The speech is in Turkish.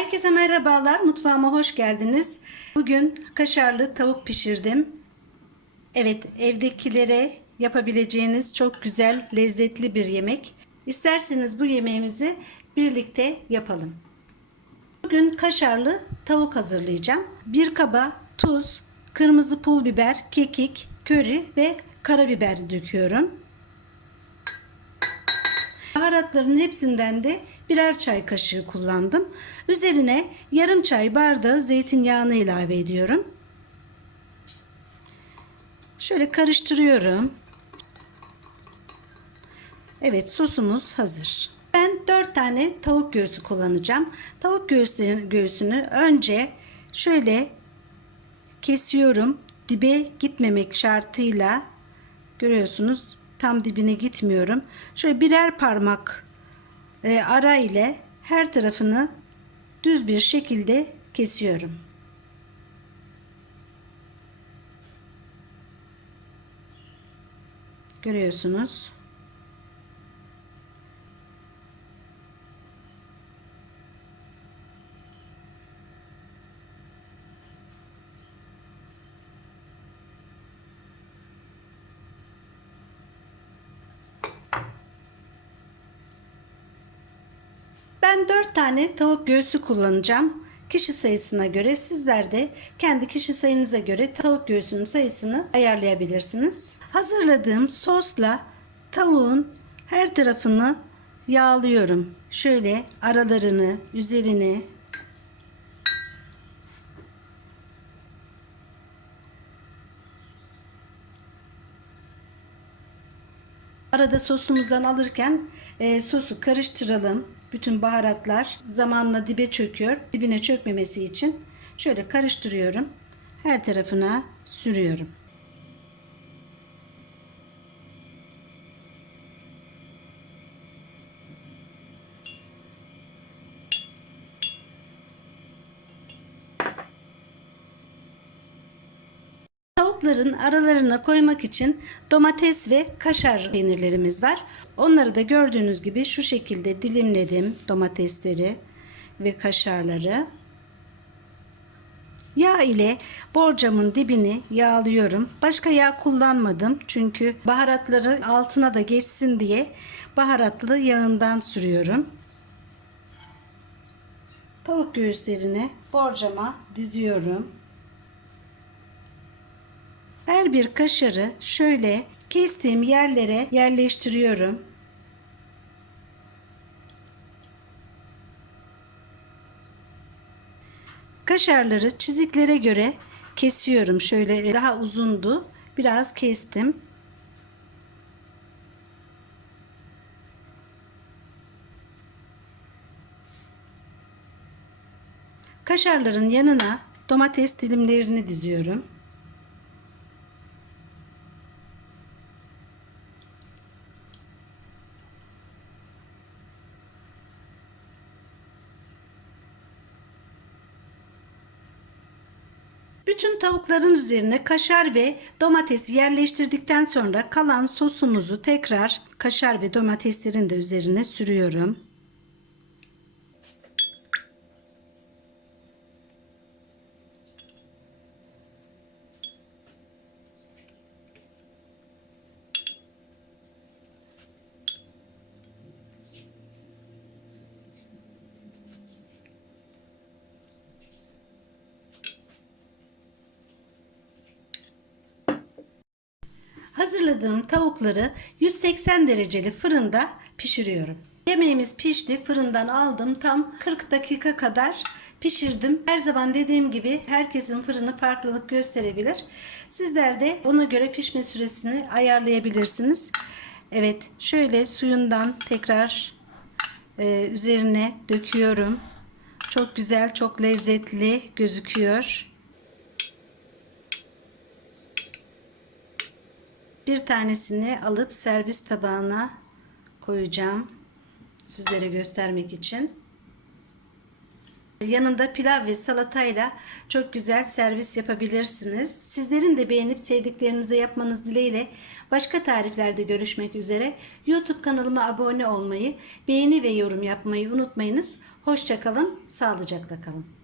Herkese merhabalar. Mutfağıma hoş geldiniz. Bugün kaşarlı tavuk pişirdim. Evet, evdekilere yapabileceğiniz çok güzel, lezzetli bir yemek. İsterseniz bu yemeğimizi birlikte yapalım. Bugün kaşarlı tavuk hazırlayacağım. Bir kaba tuz, kırmızı pul biber, kekik, köri ve karabiber döküyorum. Baharatların hepsinden de birer çay kaşığı kullandım. Üzerine yarım çay bardağı zeytinyağını ilave ediyorum. Şöyle karıştırıyorum. Evet sosumuz hazır. Ben 4 tane tavuk göğsü kullanacağım. Tavuk göğsünü, göğsünü önce şöyle kesiyorum. Dibe gitmemek şartıyla görüyorsunuz tam dibine gitmiyorum. Şöyle birer parmak e, ara ile her tarafını düz bir şekilde kesiyorum. Görüyorsunuz. Ben 4 tane tavuk göğsü kullanacağım. Kişi sayısına göre sizler de kendi kişi sayınıza göre tavuk göğsünün sayısını ayarlayabilirsiniz. Hazırladığım sosla tavuğun her tarafını yağlıyorum. Şöyle aralarını, üzerine Arada sosumuzdan alırken e, sosu karıştıralım. Bütün baharatlar zamanla dibe çöküyor. Dibine çökmemesi için şöyle karıştırıyorum. Her tarafına sürüyorum. Tavukların aralarına koymak için domates ve kaşar peynirlerimiz var. Onları da gördüğünüz gibi şu şekilde dilimledim domatesleri ve kaşarları. Yağ ile borcamın dibini yağlıyorum. Başka yağ kullanmadım çünkü baharatları altına da geçsin diye baharatlı yağından sürüyorum. Tavuk göğüslerini borcama diziyorum. Her bir kaşarı şöyle kestiğim yerlere yerleştiriyorum. Kaşarları çiziklere göre kesiyorum. Şöyle daha uzundu. Biraz kestim. Kaşarların yanına domates dilimlerini diziyorum. Bütün tavukların üzerine kaşar ve domatesi yerleştirdikten sonra kalan sosumuzu tekrar kaşar ve domateslerin de üzerine sürüyorum. Hazırladığım tavukları 180 dereceli fırında pişiriyorum. Yemeğimiz pişti. Fırından aldım. Tam 40 dakika kadar pişirdim. Her zaman dediğim gibi herkesin fırını farklılık gösterebilir. Sizler de ona göre pişme süresini ayarlayabilirsiniz. Evet, şöyle suyundan tekrar e, üzerine döküyorum. Çok güzel, çok lezzetli gözüküyor. Bir tanesini alıp servis tabağına koyacağım. Sizlere göstermek için. Yanında pilav ve salatayla çok güzel servis yapabilirsiniz. Sizlerin de beğenip sevdiklerinize yapmanız dileğiyle başka tariflerde görüşmek üzere. YouTube kanalıma abone olmayı, beğeni ve yorum yapmayı unutmayınız. Hoşça kalın, sağlıcakla kalın.